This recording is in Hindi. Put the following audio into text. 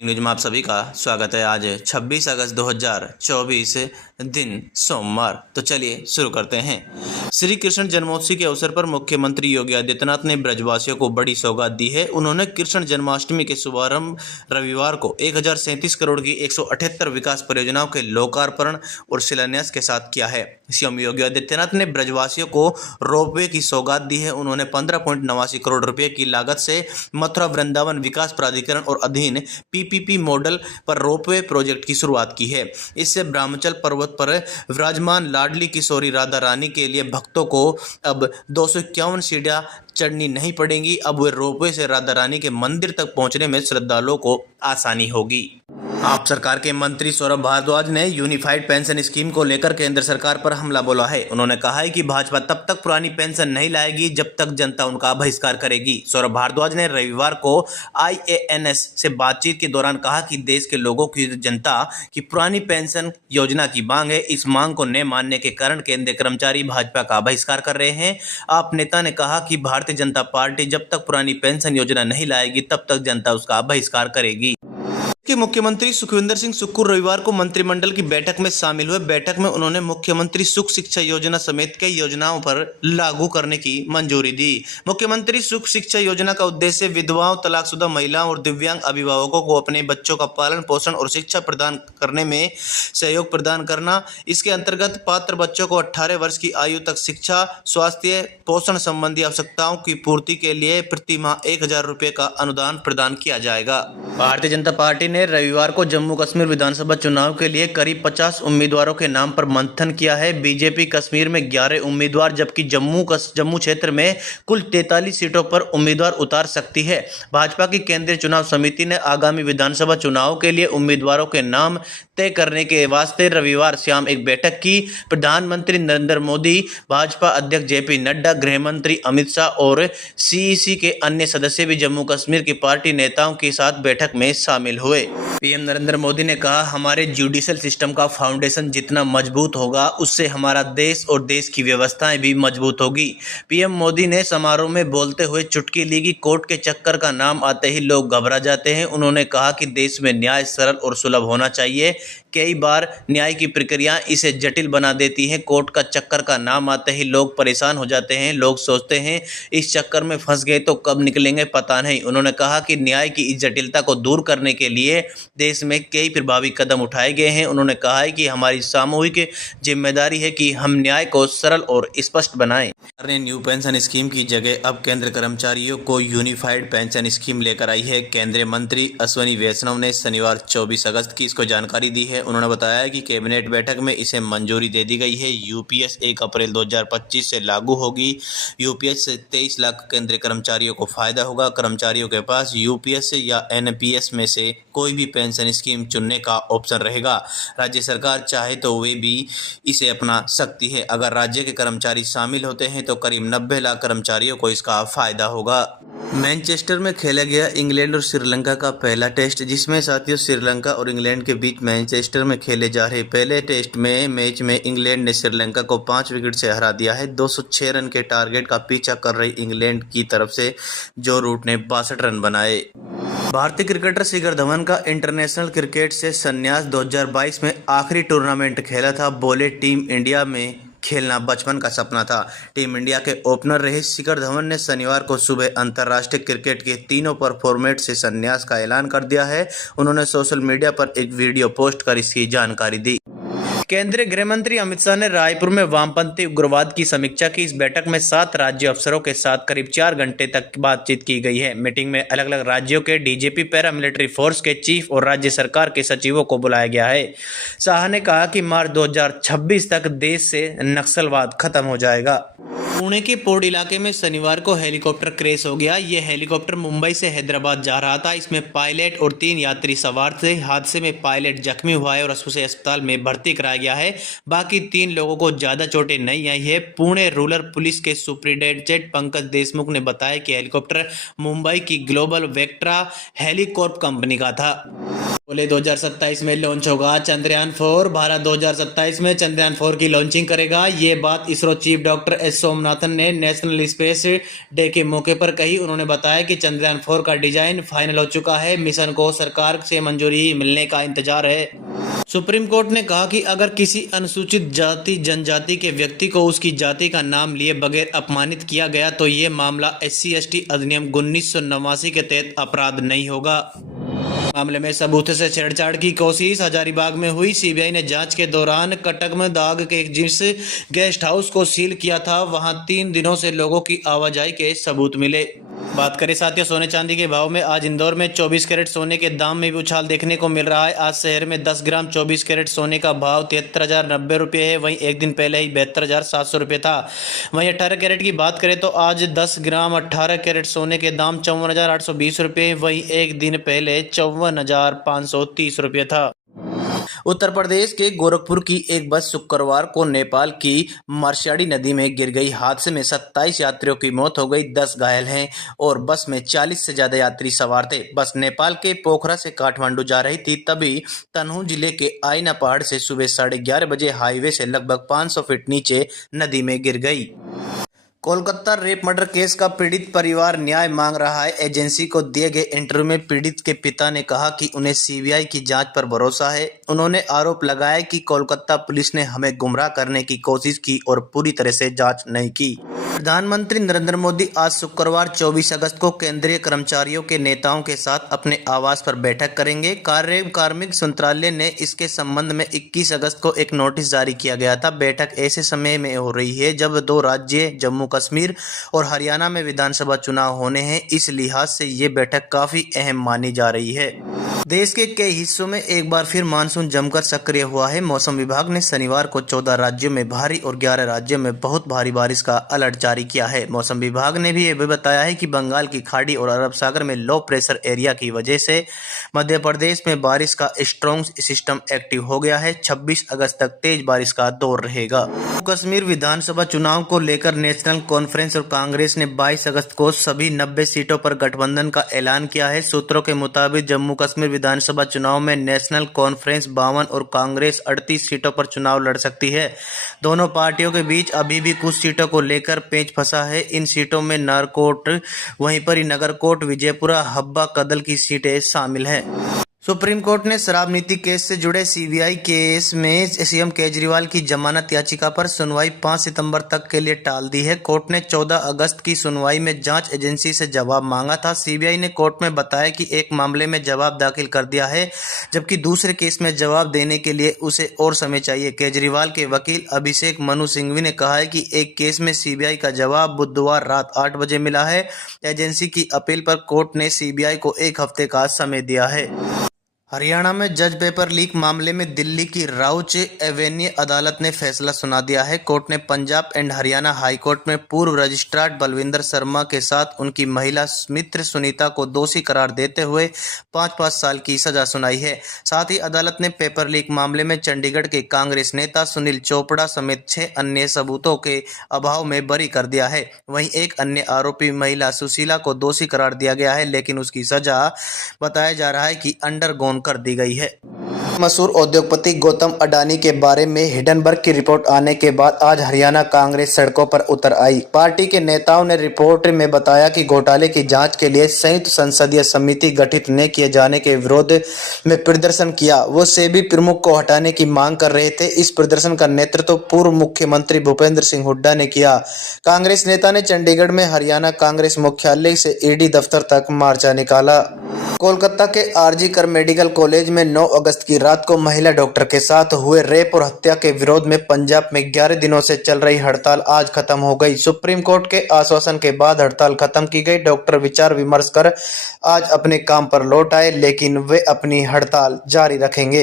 न्यूज में आप सभी का स्वागत है। आज 26 अगस्त 2024 दिन सोमवार। तो चलिए शुरू करते हैं। श्री कृष्ण जन्मोत्सव के अवसर पर मुख्यमंत्री योगी आदित्यनाथ ने ब्रजवासियों को बड़ी सौगात दी है। उन्होंने कृष्ण जन्माष्टमी के शुभारंभ रविवार को 1037 करोड़ की 178 विकास परियोजनाओं के लोकार्पण और शिलान्यास के साथ किया है। सीएम योगी आदित्यनाथ ने ब्रजवासियों को रोपवे की सौगात दी है। उन्होंने 15.89 करोड़ रुपए की लागत से मथुरा वृंदावन विकास प्राधिकरण और अधीन पीपीपी मॉडल पर रोपवे प्रोजेक्ट की शुरुआत की है। इससे ब्रह्मचल पर्वत पर विराजमान लाडली किशोरी राधा रानी के लिए भक्तों को अब 251 सीढ़ियां चढ़नी नहीं पड़ेंगी। अब वे रोपवे से राधा रानी के मंदिर तक पहुंचने में श्रद्धालुओं को आसानी होगी। आप सरकार के मंत्री सौरभ भारद्वाज ने यूनिफाइड पेंशन स्कीम को लेकर केंद्र सरकार पर हमला बोला है। उन्होंने कहा है कि भाजपा तब तक पुरानी पेंशन नहीं लाएगी जब तक जनता उनका बहिष्कार करेगी। सौरभ भारद्वाज ने रविवार को IANS से बातचीत के दौरान कहा कि देश के लोगों की जनता की पुरानी पेंशन योजना की मांग है। इस मांग को न मानने के कारण केंद्रीय कर्मचारी भाजपा का बहिष्कार कर रहे हैं। आप नेता ने कहा कि भारतीय जनता पार्टी जब तक पुरानी पेंशन योजना नहीं लाएगी तब तक जनता उसका बहिष्कार करेगी। कि मुख्यमंत्री सुखविंदर सिंह सुक्खू रविवार को मंत्रिमंडल की बैठक में शामिल हुए। बैठक में उन्होंने मुख्यमंत्री सुख शिक्षा योजना समेत कई योजनाओं पर लागू करने की मंजूरी दी। मुख्यमंत्री सुख शिक्षा योजना का उद्देश्य विधवाओं, तलाकशुदा महिलाओं और दिव्यांग अभिभावकों को अपने बच्चों का पालन पोषण और शिक्षा प्रदान करने में सहयोग प्रदान करना। इसके अंतर्गत पात्र बच्चों को 18 वर्ष की आयु तक शिक्षा, स्वास्थ्य, पोषण संबंधी आवश्यकताओं की पूर्ति के लिए प्रति माह 1000 रुपये का अनुदान प्रदान किया जाएगा। भारतीय जनता पार्टी ने रविवार को जम्मू कश्मीर विधानसभा चुनाव के लिए करीब 50 उम्मीदवारों के नाम पर मंथन किया है। बीजेपी कश्मीर में 11 उम्मीदवार जबकि जम्मू क्षेत्र में कुल 43 सीटों पर उम्मीदवार उतार सकती है। भाजपा की केंद्रीय चुनाव समिति ने आगामी विधानसभा चुनाव के लिए उम्मीदवारों के नाम तय करने के वास्ते रविवार शाम एक बैठक की। प्रधानमंत्री नरेंद्र मोदी, भाजपा अध्यक्ष JP नड्डा, गृह मंत्री अमित शाह और CEC के अन्य सदस्य भी जम्मू कश्मीर की पार्टी नेताओं के साथ बैठक में शामिल हुए। PM नरेंद्र मोदी ने कहा, हमारे जुडिशियल सिस्टम का फाउंडेशन जितना मजबूत होगा उससे हमारा देश और देश की व्यवस्थाएं भी मजबूत होगी। PM मोदी ने समारोह में बोलते हुए चुटकी ली कि कोर्ट के चक्कर का नाम आते ही लोग घबरा जाते हैं। उन्होंने कहा कि देश में न्याय सरल और सुलभ होना चाहिए। कई बार न्याय की प्रक्रिया इसे जटिल बना देती है। कोर्ट का चक्कर का नाम आते ही लोग परेशान हो जाते हैं। लोग सोचते हैं इस चक्कर में फंस गए तो कब निकलेंगे पता नहीं। उन्होंने कहा कि न्याय की इस जटिलता को दूर करने के लिए देश में कई प्रभावी कदम उठाए गए हैं। उन्होंने कहा है कि हमारी सामूहिक जिम्मेदारी है कि हम न्याय को सरल और स्पष्ट बनाएं। न्यू पेंशन स्कीम की जगह अब केंद्र कर्मचारियों को यूनिफाइड पेंशन स्कीम लेकर आई है। केंद्रीय मंत्री अश्विनी वैष्णव ने शनिवार 24 अगस्त की इसको जानकारी दी है। उन्होंने बताया कि कैबिनेट बैठक में इसे मंजूरी दे दी गई है। UPS 1 अप्रैल 2025 से लागू होगी। UPS से 23 लाख केंद्रीय कर्मचारियों को फायदा होगा। कर्मचारियों के पास UPS या NPS में से कोई भी पेंशन स्कीम चुनने का ऑप्शन रहेगा। राज्य सरकार चाहे तो वे भी इसे अपना सकती है। अगर राज्य के कर्मचारी शामिल होते हैं तो करीब 90 लाख कर्मचारियों को इसका फायदा होगा। मैनचेस्टर में खेला गया इंग्लैंड और श्रीलंका का पहला टेस्ट, जिसमें साथियों श्रीलंका और इंग्लैंड के बीच मैनचेस्टर में खेले जा रहे पहले टेस्ट में मैच में इंग्लैंड ने श्रीलंका को 5 विकेट से हरा दिया है। 206 रन के टारगेट का पीछा कर रही इंग्लैंड की तरफ से जो रूट ने 62 रन बनाए। भारतीय क्रिकेटर शिखर धवन का इंटरनेशनल क्रिकेट से संन्यास 2022 में आखिरी टूर्नामेंट खेला था। बोले, टीम इंडिया में खेलना बचपन का सपना था। टीम इंडिया के ओपनर रहे शिखर धवन ने शनिवार को सुबह अंतर्राष्ट्रीय क्रिकेट के तीनों पर फॉर्मेट से संन्यास का ऐलान कर दिया है। उन्होंने सोशल मीडिया पर एक वीडियो पोस्ट कर इसकी जानकारी दी। केंद्रीय गृह मंत्री अमित शाह ने रायपुर में वामपंथी उग्रवाद की समीक्षा की। इस बैठक में 7 राज्य अफसरों के साथ करीब 4 घंटे तक बातचीत की गई है। मीटिंग में अलग अलग राज्यों के DGP, पैरामिलिट्री फोर्स के चीफ और राज्य सरकार के सचिवों को बुलाया गया है। शाह ने कहा कि मार्च 2026 तक देश से नक्सलवाद खत्म हो जाएगा। पुणे के पोर्ट इलाके में शनिवार को हेलीकॉप्टर क्रैश हो गया। यह हेलीकॉप्टर मुंबई से हैदराबाद जा रहा था। इसमें पायलट और 3 यात्री सवार थे। हादसे में पायलट जख्मी हुआ है और उसे अस्पताल में भर्ती कराया गया है। बाकी 3 लोगों को ज्यादा चोटें नहीं आई है। पुणे रूरल पुलिस के सुपरिटेंडेंट पंकज देशमुख ने बताया कि हेलीकॉप्टर मुंबई की ग्लोबल वेक्ट्रा हेलीकॉर्प कंपनी का था। बोले 2027 में लॉन्च होगा चंद्रयान 4। भारत 2027 में चंद्रयान 4 की लॉन्चिंग करेगा। ये बात ISRO chief doctor S Somanathan ने नेशनल स्पेस डे के मौके पर कही। उन्होंने बताया कि चंद्रयान 4 का डिजाइन फाइनल हो चुका है। मिशन को सरकार से मंजूरी मिलने का इंतजार है। सुप्रीम कोर्ट ने कहा कि अगर किसी अनुसूचित जाति जनजाति के व्यक्ति को उसकी जाति का नाम लिए बगैर अपमानित किया गया तो ये मामला SC/ST अधिनियम 1989 के तहत अपराध नहीं होगा। मामले में सबूत से छेड़छाड़ की कोशिश हजारीबाग में हुई। सीबीआई ने जांच के दौरान कटकमदाग के जिस गेस्ट हाउस को सील किया था वहां 3 दिनों से लोगों की आवाजाही के सबूत मिले। बात करें साथियों सोने चांदी के भाव में, आज इंदौर में 24 कैरेट सोने के दाम में भी उछाल देखने को मिल रहा है। आज शहर में 10 ग्राम 24 कैरेट सोने का भाव 73,090 रुपये है। वहीं एक दिन पहले ही 72,700 रुपये था। वहीं 18 कैरेट की बात करें तो आज 10 ग्राम 18 कैरेट सोने के दाम 54,820 रुपये। वहीं एक दिन पहले 54,530 रुपये था। उत्तर प्रदेश के गोरखपुर की एक बस शुक्रवार को नेपाल की मार्शियाड़ी नदी में गिर गई। हादसे में 27 यात्रियों की मौत हो गई, 10 घायल हैं और बस में 40 से ज्यादा यात्री सवार थे। बस नेपाल के पोखरा से काठमांडू जा रही थी, तभी तनहू जिले के आईना पहाड़ से सुबह 11:30 बजे हाईवे से लगभग 500 फीट नीचे नदी में गिर गई। कोलकाता रेप मर्डर केस का पीड़ित परिवार न्याय मांग रहा है। एजेंसी को दिए गए इंटरव्यू में पीड़ित के पिता ने कहा कि उन्हें सीबीआई की जांच पर भरोसा है। उन्होंने आरोप लगाया कि कोलकाता पुलिस ने हमें गुमराह करने की कोशिश की और पूरी तरह से जांच नहीं की। प्रधानमंत्री नरेंद्र मोदी आज शुक्रवार 24 अगस्त को केंद्रीय कर्मचारियों के नेताओं के साथ अपने आवास पर बैठक करेंगे। कार्मिक मंत्रालय ने इसके संबंध में 21 अगस्त को एक नोटिस जारी किया गया था। बैठक ऐसे समय में हो रही है जब 2 राज्य जम्मू कश्मीर और हरियाणा में विधानसभा चुनाव होने हैं। इस लिहाज से ये बैठक काफी अहम मानी जा रही है। देश के कई हिस्सों में एक बार फिर मानसून जमकर सक्रिय हुआ है। मौसम विभाग ने शनिवार को 14 राज्यों में भारी और 11 राज्यों में बहुत भारी बारिश का अलर्ट जारी किया है। मौसम विभाग ने भी यह भी बताया है कि बंगाल की खाड़ी और अरब सागर में लो प्रेशर एरिया की वजह से मध्य प्रदेश में बारिश का स्ट्रॉन्ग सिस्टम एक्टिव हो गया है। 26 अगस्त तक तेज बारिश का दौर रहेगा। कश्मीर विधानसभा चुनाव को लेकर नेशनल कॉन्फ्रेंस और कांग्रेस ने 22 अगस्त को सभी 90 सीटों पर गठबंधन का ऐलान किया है। सूत्रों के मुताबिक जम्मू कश्मीर विधानसभा चुनाव में नेशनल कॉन्फ्रेंस 52 और कांग्रेस 38 सीटों पर चुनाव लड़ सकती है। दोनों पार्टियों के बीच अभी भी कुछ सीटों को लेकर पेच फंसा है। इन सीटों में नारकोट, वहीं पर ही नगरकोट, विजयपुरा, हब्बा, कदल की सीटें शामिल हैं। सुप्रीम कोर्ट ने शराब नीति केस से जुड़े सीबीआई केस में सीएम केजरीवाल की जमानत याचिका पर सुनवाई 5 सितंबर तक के लिए टाल दी है। कोर्ट ने 14 अगस्त की सुनवाई में जांच एजेंसी से जवाब मांगा था। सीबीआई ने कोर्ट में बताया कि एक मामले में जवाब दाखिल कर दिया है, जबकि दूसरे केस में जवाब देने के लिए उसे और समय चाहिए। केजरीवाल के वकील अभिषेक मनु सिंघवी ने कहा है कि एक केस में सीबीआई का जवाब बुधवार रात 8 बजे मिला है। एजेंसी की अपील पर कोर्ट ने सीबीआई को 1 हफ्ते का समय दिया है। हरियाणा में जज पेपर लीक मामले में दिल्ली की राउच एवेन्यू अदालत ने फैसला सुना दिया है। कोर्ट ने Punjab and Haryana high court में पूर्व रजिस्ट्रार बलविंदर शर्मा के साथ उनकी महिला मित्र सुनीता को दोषी करार देते हुए 5-5 साल की सजा सुनाई है। साथ ही अदालत ने पेपर लीक मामले में चंडीगढ़ के कांग्रेस नेता सुनील चोपड़ा समेत 6 अन्य सबूतों के अभाव में बरी कर दिया है। वहीं एक अन्य आरोपी महिला सुशीला को दोषी करार दिया गया है, लेकिन उसकी सजा बताया जा रहा है कि अंडरगोन कर दी गई है। मशहूर उद्योगपति गौतम अडानी के बारे में हिडनबर्ग की रिपोर्ट आने के बाद आज हरियाणा कांग्रेस सड़कों पर उतर आई। पार्टी के नेताओं ने रिपोर्ट में बताया कि घोटाले की जांच के लिए संयुक्त संसदीय समिति गठित न किए जाने के विरोध में प्रदर्शन किया। वो सेबी प्रमुख को हटाने की मांग कर रहे थे। इस प्रदर्शन का नेतृत्व पूर्व मुख्यमंत्री भूपेंद्र सिंह हुड्डा ने किया। कांग्रेस नेता ने चंडीगढ़ में हरियाणा कांग्रेस मुख्यालय से ईडी दफ्तर तक मार्चा निकाला। कोलकाता के आरजी कर मेडिकल कॉलेज में 9 अगस्त की रात को महिला डॉक्टर के साथ हुए रेप और हत्या के विरोध में पंजाब में 11 दिनों से चल रही हड़ताल आज खत्म हो गई। सुप्रीम कोर्ट के आश्वासन के बाद हड़ताल खत्म की गई। डॉक्टर विचार विमर्श कर आज अपने काम पर लौट आए, लेकिन वे अपनी हड़ताल जारी रखेंगे।